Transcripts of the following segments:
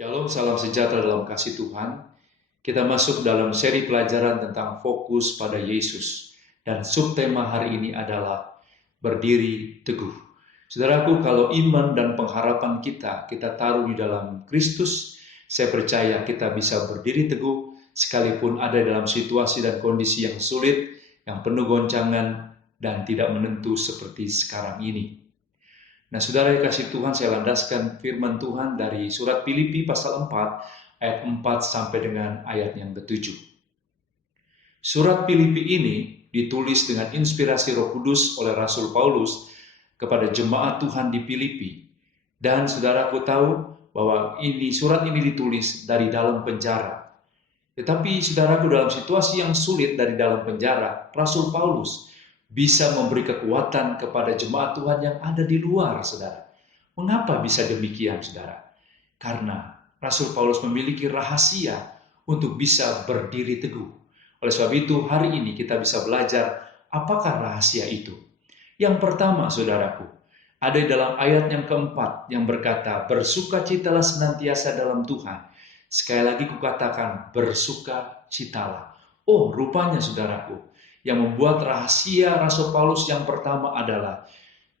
Shalom, salam sejahtera dalam kasih Tuhan. Kita masuk dalam seri pelajaran tentang fokus pada Yesus. Dan subtema hari ini adalah berdiri teguh. Saudaraku, kalau iman dan pengharapan kita taruh di dalam Kristus, saya percaya kita bisa berdiri teguh sekalipun ada dalam situasi dan kondisi yang sulit, yang penuh goncangan, dan tidak menentu seperti sekarang ini. Nah, saudara yang kasih Tuhan, saya landaskan firman Tuhan dari surat Filipi pasal 4, ayat 4 sampai dengan ayat yang ke-7. Surat Filipi ini ditulis dengan inspirasi Roh Kudus oleh Rasul Paulus kepada jemaat Tuhan di Filipi. Dan saudaraku tahu bahwa surat ini ditulis dari dalam penjara. Tetapi saudaraku, dalam situasi yang sulit dari dalam penjara, Rasul Paulus bisa memberi kekuatan kepada jemaat Tuhan yang ada di luar, saudara. Mengapa bisa demikian, saudara? Karena Rasul Paulus memiliki rahasia untuk bisa berdiri teguh. Oleh sebab itu, hari ini kita bisa belajar apakah rahasia itu. Yang pertama, saudaraku, ada di dalam ayat yang keempat yang berkata, bersukacitalah senantiasa dalam Tuhan. Sekali lagi kukatakan, bersukacitalah. Oh, rupanya saudaraku, yang membuat rahasia Rasul Paulus yang pertama adalah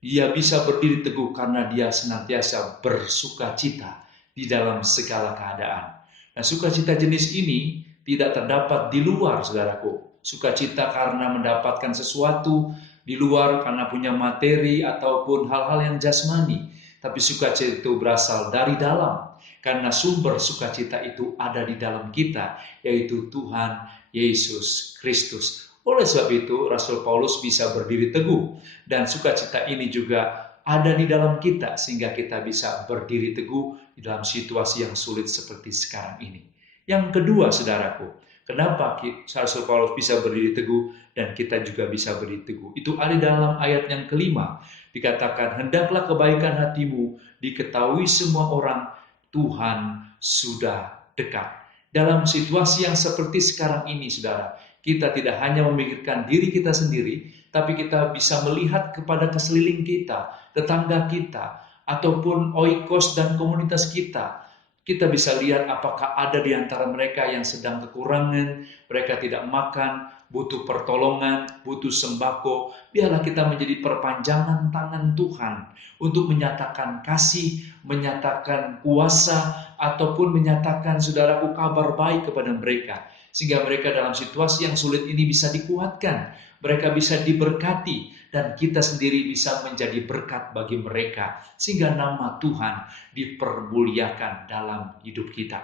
dia bisa berdiri teguh karena dia senantiasa bersukacita di dalam segala keadaan. Nah, sukacita jenis ini tidak terdapat di luar, saudaraku. Sukacita karena mendapatkan sesuatu di luar, karena punya materi ataupun hal-hal yang jasmani. Tapi sukacita itu berasal dari dalam, karena sumber sukacita itu ada di dalam kita, yaitu Tuhan Yesus Kristus. Oleh sebab itu, Rasul Paulus bisa berdiri teguh, dan sukacita ini juga ada di dalam kita, sehingga kita bisa berdiri teguh di dalam situasi yang sulit seperti sekarang ini. Yang kedua, saudaraku, kenapa Rasul Paulus bisa berdiri teguh dan kita juga bisa berdiri teguh? Itu ada dalam ayat yang kelima, dikatakan, hendaklah kebaikan hatimu diketahui semua orang, Tuhan sudah dekat. Dalam situasi yang seperti sekarang ini, saudara, kita tidak hanya memikirkan diri kita sendiri, tapi kita bisa melihat kepada keseliling kita, tetangga kita, ataupun oikos dan komunitas kita. Kita bisa lihat apakah ada di antara mereka yang sedang kekurangan, mereka tidak makan, butuh pertolongan, butuh sembako. Biarlah kita menjadi perpanjangan tangan Tuhan untuk menyatakan kasih, menyatakan kuasa, ataupun menyatakan, saudaraku, kabar baik kepada mereka. Sehingga mereka dalam situasi yang sulit ini bisa dikuatkan, mereka bisa diberkati, dan kita sendiri bisa menjadi berkat bagi mereka, sehingga nama Tuhan dipermuliakan dalam hidup kita.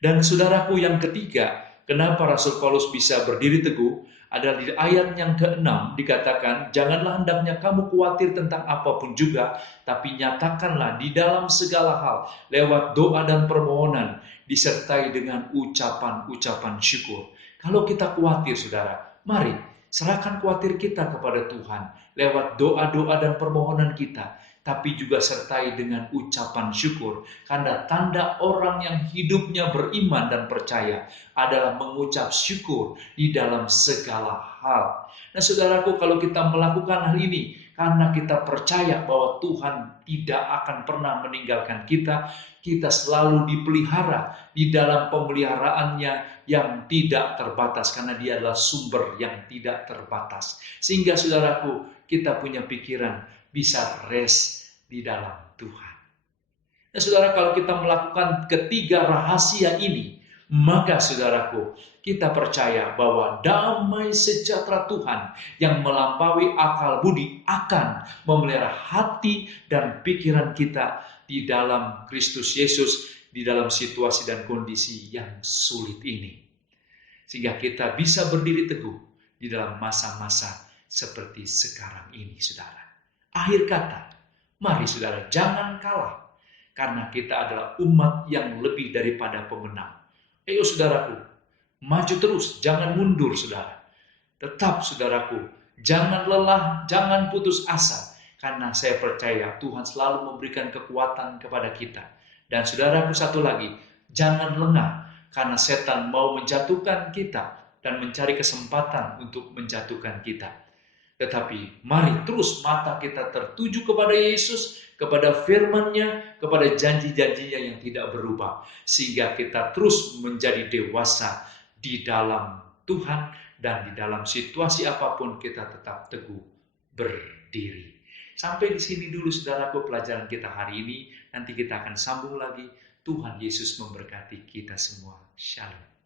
Dan saudaraku, yang ketiga, kenapa Rasul Paulus bisa berdiri teguh, adalah di ayat yang ke-6 dikatakan, janganlah hendaknya kamu khawatir tentang apapun juga, tapi nyatakanlah di dalam segala hal, lewat doa dan permohonan, disertai dengan ucapan-ucapan syukur. Kalau kita khawatir, saudara, mari serahkan khawatir kita kepada Tuhan lewat doa-doa dan permohonan kita, tapi juga sertai dengan ucapan syukur. Karena tanda orang yang hidupnya beriman dan percaya adalah mengucap syukur di dalam segala hal. Nah, saudaraku, kalau kita melakukan hal ini, karena kita percaya bahwa Tuhan tidak akan pernah meninggalkan kita, kita selalu dipelihara di dalam pemeliharaannya yang tidak terbatas, karena Dia adalah sumber yang tidak terbatas. Sehingga saudaraku, kita punya pikiran bisa rest di dalam Tuhan. Nah, saudara, kalau kita melakukan ketiga rahasia ini, maka saudaraku, kita percaya bahwa damai sejahtera Tuhan yang melampaui akal budi akan memelihara hati dan pikiran kita di dalam Kristus Yesus, di dalam situasi dan kondisi yang sulit ini. Sehingga kita bisa berdiri teguh di dalam masa-masa seperti sekarang ini, saudara. Akhir kata, mari saudara, jangan kalah, karena kita adalah umat yang lebih daripada pemenang. Ayo saudaraku, maju terus, jangan mundur saudara. Tetap saudaraku, jangan lelah, jangan putus asa, karena saya percaya Tuhan selalu memberikan kekuatan kepada kita. Dan saudaraku, satu lagi, jangan lengah, karena setan mau menjatuhkan kita dan mencari kesempatan untuk menjatuhkan kita. Tetapi mari terus mata kita tertuju kepada Yesus, kepada firman-Nya, kepada janji-janjinya yang tidak berubah. Sehingga kita terus menjadi dewasa di dalam Tuhan, dan di dalam situasi apapun kita tetap teguh berdiri. Sampai di sini dulu saudaraku pelajaran kita hari ini. Nanti kita akan sambung lagi. Tuhan Yesus memberkati kita semua. Shalom.